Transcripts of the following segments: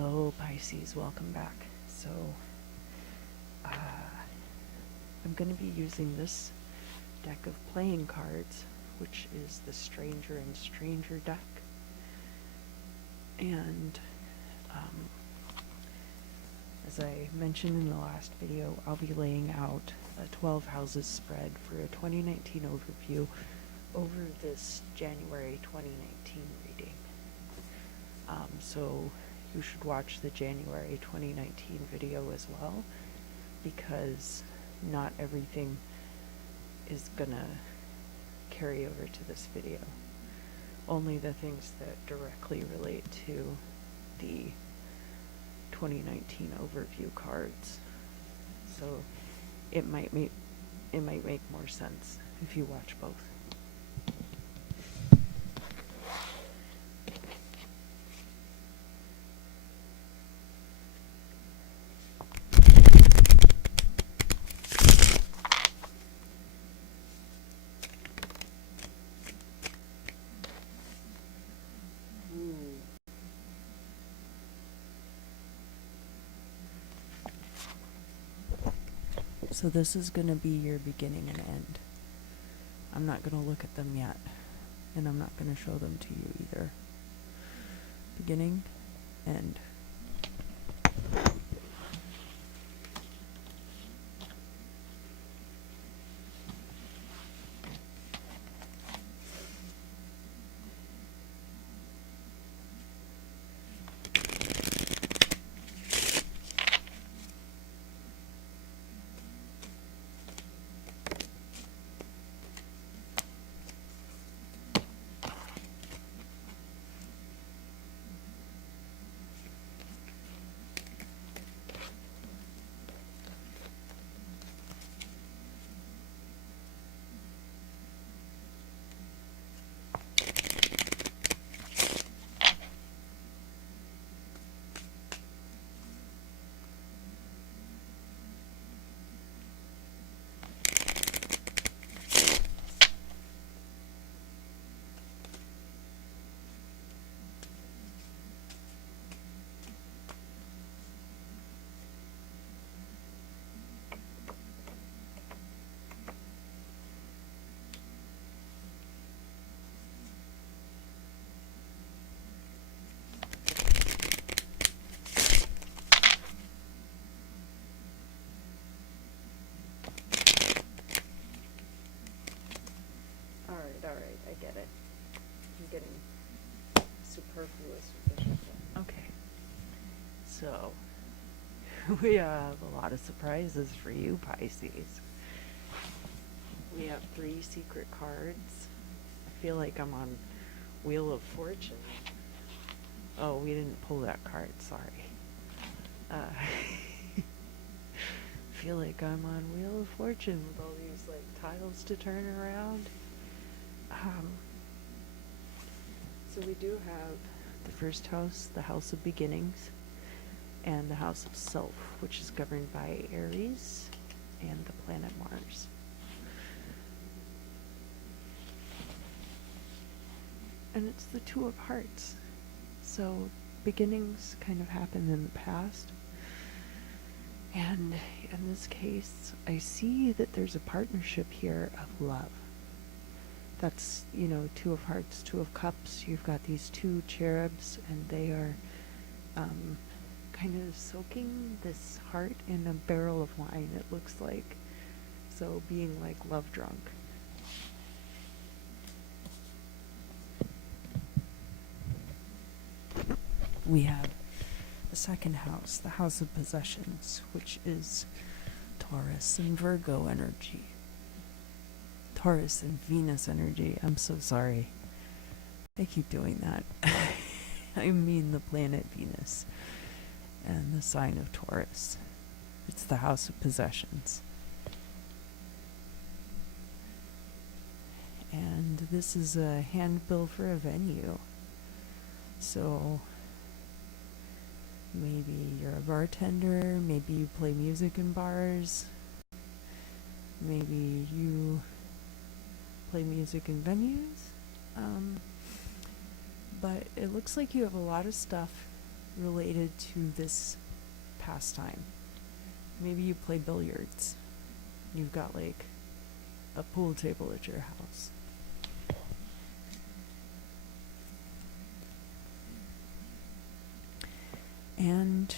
Hello Pisces, welcome back. So I'm going to be using this deck of playing cards, which is the Stranger and Stranger deck. And as I mentioned in the last video, I'll be laying out a 12 houses spread for a 2019 overview over this January 2019 reading. So you should watch the January 2019 video as well, because not everything is gonna carry over to this video. Only the things that directly relate to the 2019 overview cards. So it might make more sense if you watch both. So this is going to be your beginning and end. I'm not going to look at them yet, and I'm not going to show them to you either. Beginning, end. Alright, I get it. I'm getting superfluous with this. Okay. So, we have a lot of surprises for you, Pisces. We have 3 secret cards. I feel like I'm on Wheel of Fortune. Oh, we didn't pull that card, sorry. Feel like I'm on Wheel of Fortune with all these like tiles to turn around. So we do have the first house, the House of Beginnings, and the House of Self, which is governed by Aries and the planet Mars. And it's the Two of Hearts. So beginnings kind of happened in the past. And in this case, I see that there's a partnership here of love. That's, Two of Hearts, Two of Cups. You've got these 2 cherubs, and they are kind of soaking this heart in a barrel of wine, it looks like. So being like love drunk. We have the second house, the House of Possessions, which is Taurus and Virgo energy. Taurus and Venus energy. I'm so sorry. I keep doing that. I mean the planet Venus and the sign of Taurus. It's the House of Possessions. And this is a handbill for a venue. So maybe you're a bartender, maybe you play music in bars, maybe you play music in venues, but it looks like you have a lot of stuff related to this pastime. Maybe you play billiards. You've got like a pool table at your house. And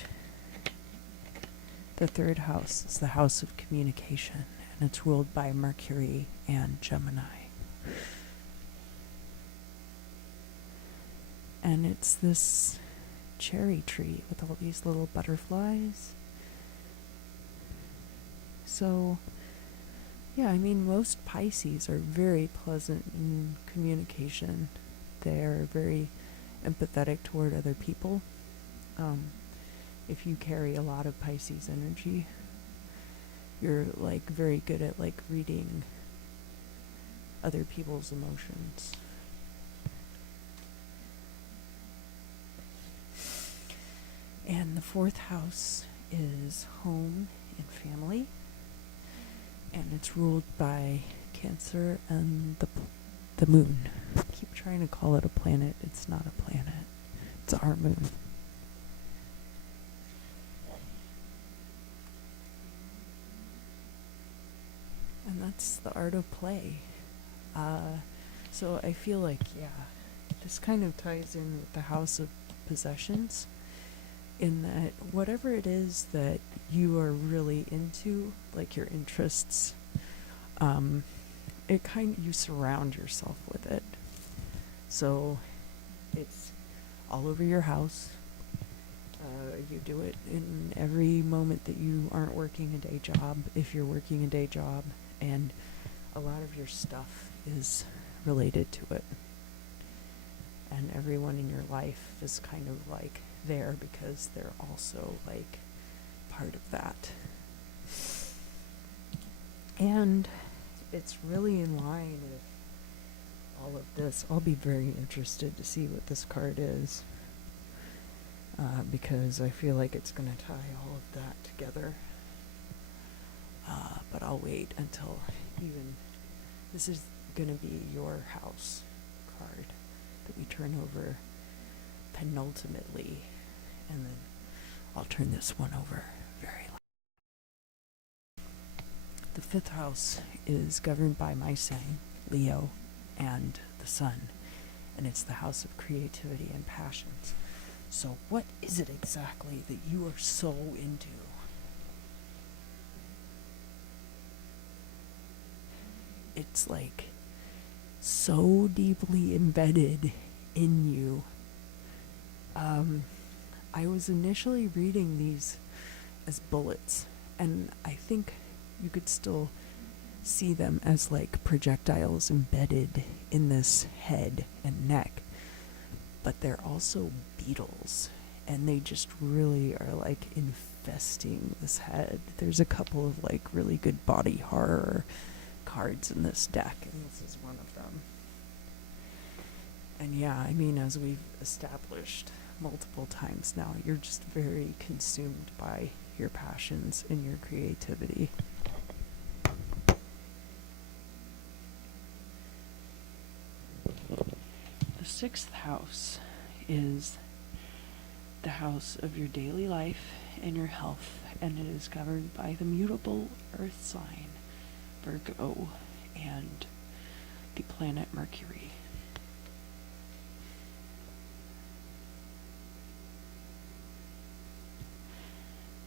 the third house is the house of communication, and it's ruled by Mercury and Gemini. And it's this cherry tree with all these little butterflies. So, yeah, I mean, most Pisces are very pleasant in communication. They're very empathetic toward other people. If you carry a lot of Pisces energy, you're like very good at like reading other people's emotions. And the fourth house is home and family, and it's ruled by Cancer and the moon. I keep trying to call it a planet. It's not a planet. It's our moon. And that's the art of play. So I feel like, yeah, this kind of ties in with the house of possessions, in that whatever it is that you are really into, like your interests, it kind of, you surround yourself with it. So it's all over your house. You do it in every moment that you aren't working a day job, if you're working a day job, and a lot of your stuff is related to it. And everyone in your life is kind of like there because they're also like part of that. And it's really in line with all of this. I'll be very interested to see what this card is, because I feel like it's going to tie all of that together. But I'll wait until even this is going to be your house card that we turn over penultimately, and then I'll turn this one over very last. The fifth house is governed by my sign, Leo, and the sun, and it's the house of creativity and passions. So what is it exactly that you are so into? It's like so deeply embedded in you. I was initially reading these as bullets, and I think you could still see them as like projectiles embedded in this head and neck, but they're also beetles, and they just really are like infesting this head. There's a couple of like really good body horror cards in this deck, and this is one of them. And yeah, I mean, as we've established multiple times now, you're just very consumed by your passions and your creativity. The sixth house is the house of your daily life and your health, and it is governed by the mutable earth sign, Virgo, and the planet Mercury.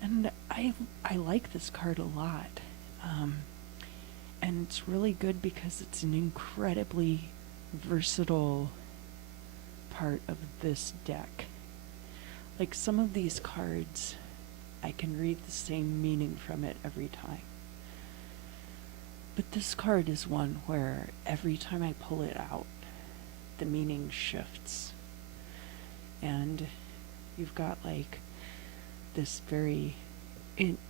And I like this card a lot. And it's really good because it's an incredibly versatile part of this deck. Like some of these cards, I can read the same meaning from it every time. But this card is one where every time I pull it out, the meaning shifts. And you've got like this very,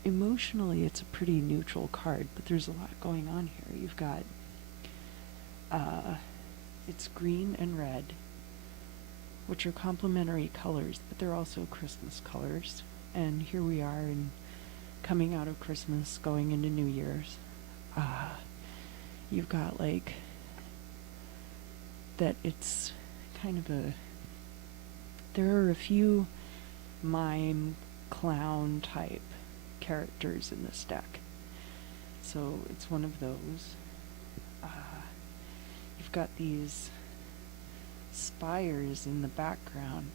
emotionally it's a pretty neutral card, but there's a lot going on here. You've got, it's green and red, which are complementary colors, but they're also Christmas colors. And here we are in coming out of Christmas, going into New Year's. You've got like that it's kind of a, there are a few mime, clown type characters in this deck. So it's one of those. You've got these spires in the background,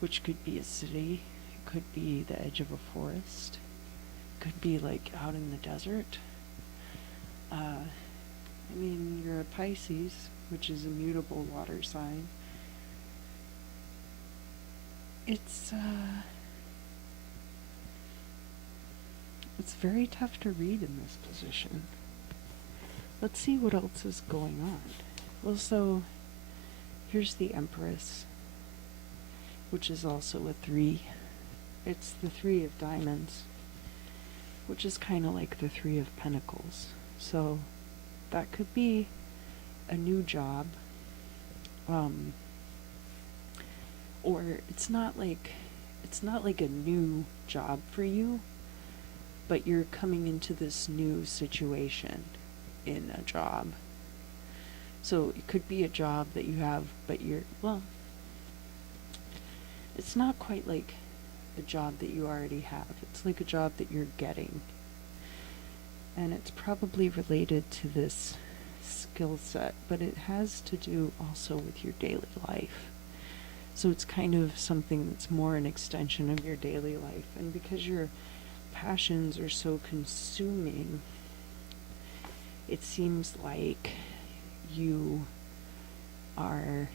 which could be a city, it could be the edge of a forest, it could be like out in the desert. I mean, you're a Pisces, which is a mutable water sign. It's very tough to read in this position. Let's see what else is going on. Well, so here's the Empress, which is also a 3. It's the 3 of diamonds, which is kind of like the 3 of pentacles. So that could be a new job. Or it's not like a new job for you, but you're coming into this new situation in a job. So it could be a job that you have, but it's not quite like a job that you already have. It's like a job that you're getting. And it's probably related to this skill set, but it has to do also with your daily life. So it's kind of something that's more an extension of your daily life. And because your passions are so consuming, it seems like you are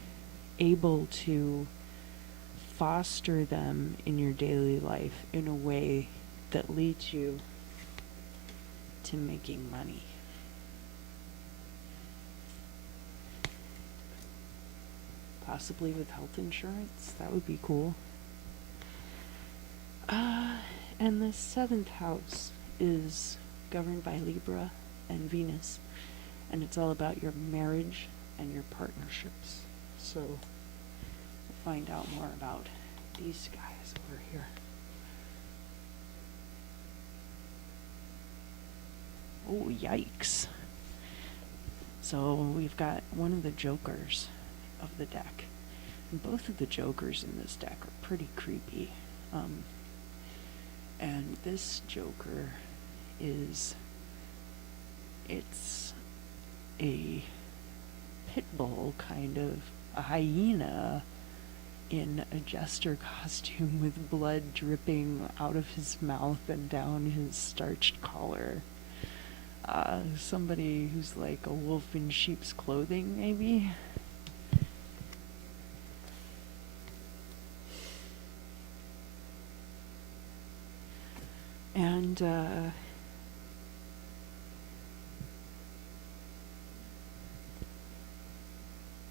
able to foster them in your daily life in a way that leads you to making money. Possibly with health insurance. That would be cool. And the 7th house is governed by Libra and Venus, and it's all about your marriage and your partnerships. So we'll find out more about these guys over here. Oh, yikes. So we've got one of the jokers of the deck. And both of the jokers in this deck are pretty creepy. And this joker it's a pit bull, kind of a hyena in a jester costume with blood dripping out of his mouth and down his starched collar. Somebody who's like a wolf in sheep's clothing, maybe? And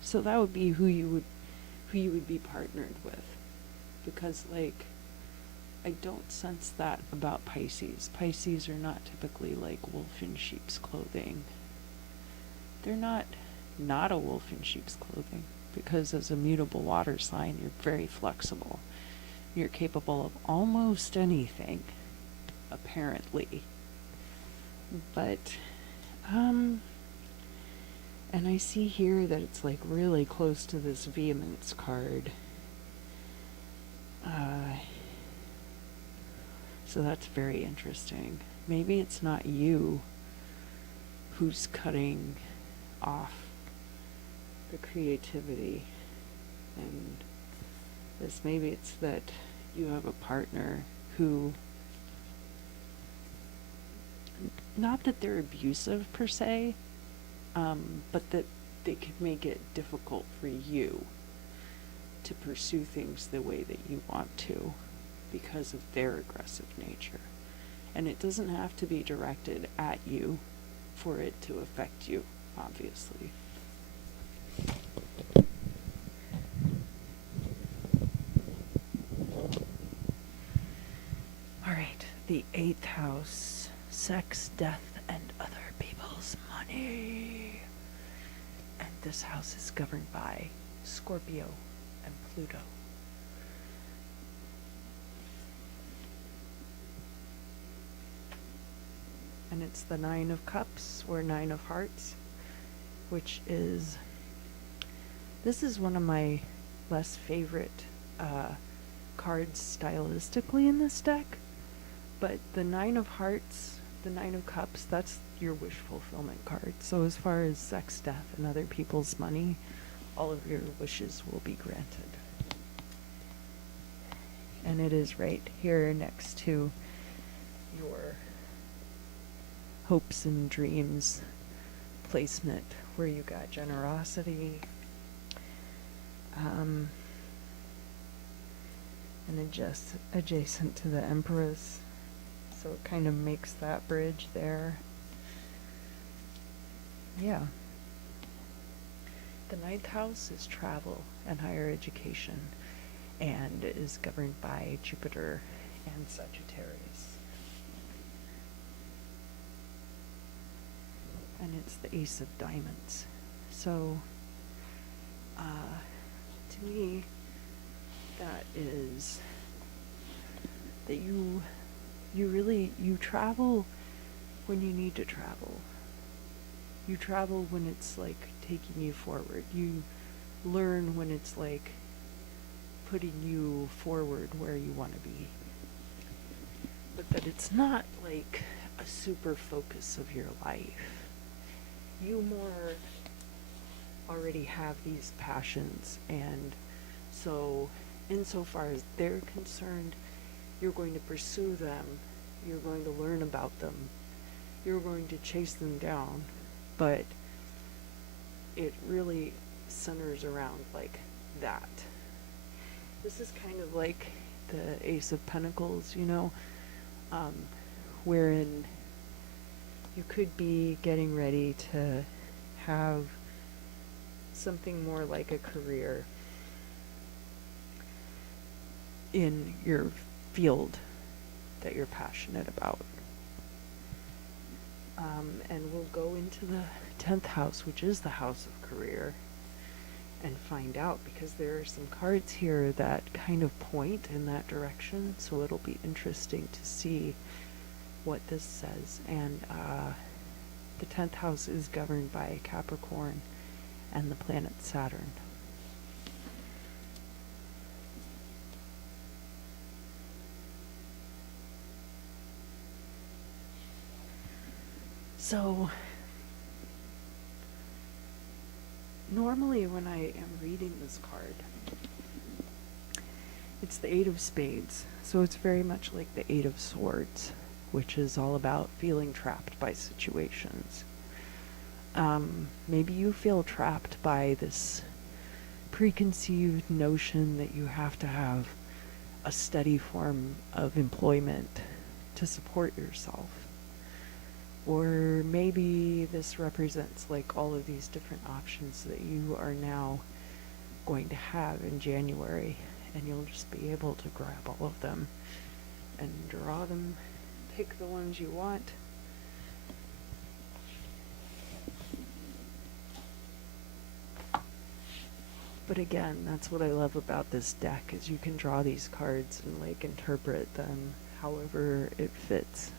so that would be who you would be partnered with, because like I don't sense that about Pisces. Pisces are not typically like wolf in sheep's clothing. They're not a wolf in sheep's clothing, because as a mutable water sign, you're very flexible. You're capable of almost anything, apparently. But, and I see here that it's like really close to this vehemence card. So that's very interesting. Maybe it's not you who's cutting off the creativity, and maybe it's that you have a partner who, not that they're abusive per se, but that they could make it difficult for you to pursue things the way that you want to because of their aggressive nature. And it doesn't have to be directed at you for it to affect you, obviously. All right, the 8th house, sex, death, and other people's money. And this house is governed by Scorpio and Pluto. And it's the 9 of Cups, or 9 of Hearts, which this is one of my less favorite cards stylistically in this deck, but the Nine of Hearts, the Nine of Cups, that's your wish fulfillment card. So as far as sex, death, and other people's money, all of your wishes will be granted. And it is right here next to your hopes and dreams placement, where you got generosity, and adjacent to the Empress, so it kind of makes that bridge there. Yeah. The ninth house is travel and higher education, and is governed by Jupiter and Sagittarius. And it's the Ace of Diamonds. So, to me, that is that you travel when you need to travel. You travel when it's like taking you forward. You learn when it's like putting you forward where you want to be. But that it's not like a super focus of your life. You more already have these passions, and so insofar as they're concerned, you're going to pursue them, you're going to learn about them, you're going to chase them down, but it really centers around like that. This is kind of like the Ace of Pentacles, wherein you could be getting ready to have something more like a career in your field that you're passionate about. And we'll go into the 10th house, which is the house of career, and find out, because there are some cards here that kind of point in that direction, so it'll be interesting to see what this says. And the 10th house is governed by Capricorn and the planet Saturn. So, normally when I am reading this card, it's the Eight of Spades, so it's very much like the Eight of Swords, which is all about feeling trapped by situations. Maybe you feel trapped by this preconceived notion that you have to have a steady form of employment to support yourself. Or maybe this represents like all of these different options that you are now going to have in January, and you'll just be able to grab all of them and draw them, pick the ones you want. But again, that's what I love about this deck, is you can draw these cards and like interpret them however it fits.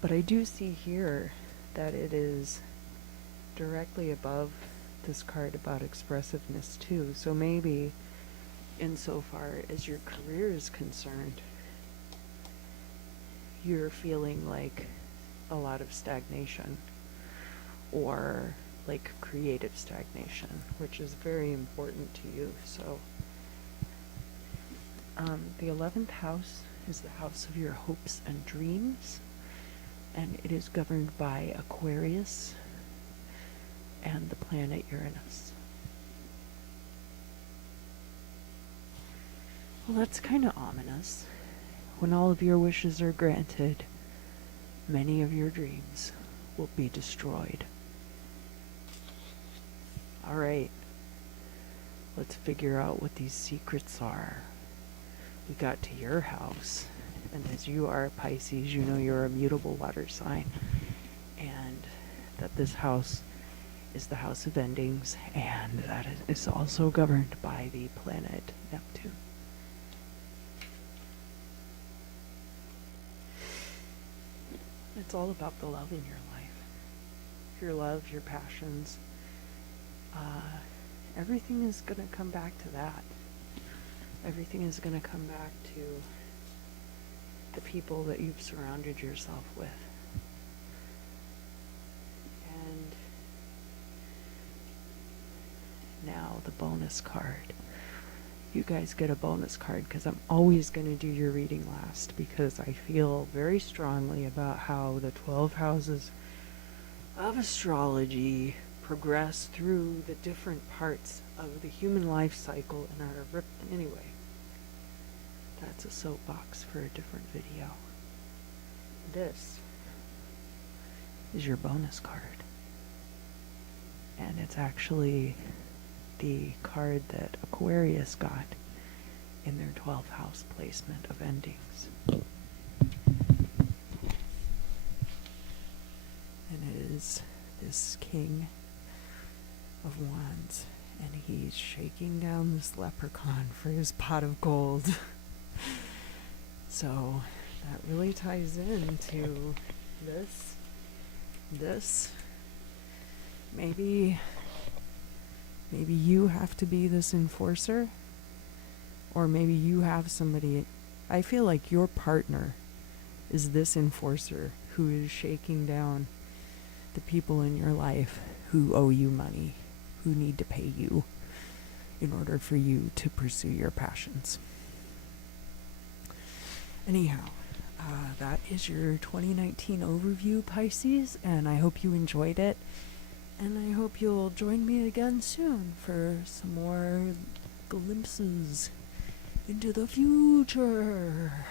But I do see here that it is directly above this card about expressiveness too. So maybe insofar as your career is concerned, you're feeling like a lot of stagnation, or like creative stagnation, which is very important to you. So the 11th house is the house of your hopes and dreams, and it is governed by Aquarius and the planet Uranus. Well, that's kind of ominous. When all of your wishes are granted, many of your dreams will be destroyed. Alright, let's figure out what these secrets are. We got to your house, and as you are a Pisces, you know you're a mutable water sign, and that this house is the house of endings, and that it is also governed by the planet Neptune. It's all about the love in your life. Your love, your passions, everything is going to come back to that. Everything is going to come back to the people that you've surrounded yourself with. And now the bonus card. You guys get a bonus card because I'm always going to do your reading last because I feel very strongly about how the 12 houses of astrology progress through the different parts of the human life cycle and are anyway. That's a soapbox for a different video. This is your bonus card. And it's actually the card that Aquarius got in their 12th house placement of endings. And it is this King of Wands, and he's shaking down this leprechaun for his pot of gold. So that really ties into this. Maybe you have to be this enforcer, or maybe you have somebody. I feel like your partner is this enforcer who is shaking down the people in your life who owe you money, who need to pay you in order for you to pursue your passions. Anyhow, that is your 2019 overview, Pisces, and I hope you enjoyed it. And I hope you'll join me again soon for some more glimpses into the future.